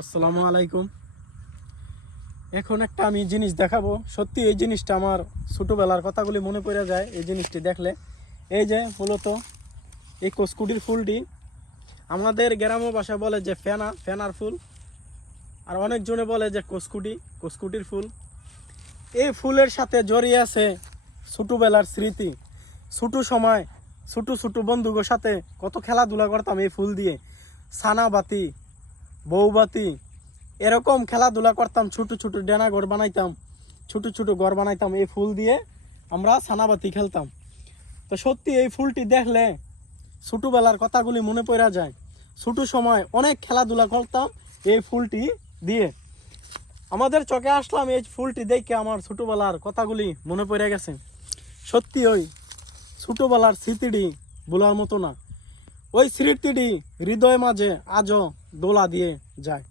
আসসালামু আলাইকুম। এখন একটা আমি জিনিস দেখাবো। সত্যি এই জিনিসটা আমার ছোটোবেলার কথাগুলি মনে পড়ে যায় এই জিনিসটি দেখলে। এই যে মূলত এই কসকুটির ফুলটি আমাদের গ্রাম্য ভাষায় বলে যে ফেনার ফুল, আর অনেকজনে বলে যে কসকুটির ফুল। এই ফুলের সাথে জড়িয়ে আছে ছোটোবেলার স্মৃতি। ছোটো সময় ছোটো বন্ধুদের সাথে কত খেলাধুলা করতাম এই ফুল দিয়ে। ছানাবাতি, বউবাতি, এরকম খেলাধুলা করতাম। ছোট ডেনা ঘর বানাইতাম, ছোট ঘর বানাইতাম এই ফুল দিয়ে। আমরা ছানাবাতি খেলতাম। তো সত্যি এই ফুলটি দেখলে ছোটোবেলার কথাগুলি মনে পড়া যায়। ছোটো সময় অনেক খেলাধুলা করতাম এই ফুলটি দিয়ে। আমাদের চোখে আসলাম এই ফুলটি দেখে আমার ছোটোবেলার কথাগুলি মনে পড়ে গেছে। সত্যি ওই ছোটোবেলার স্মৃতিটি বলার মতো না। ওই স্মৃতিটি হৃদয় মাঝে আজও দোলা দিয়ে যায়।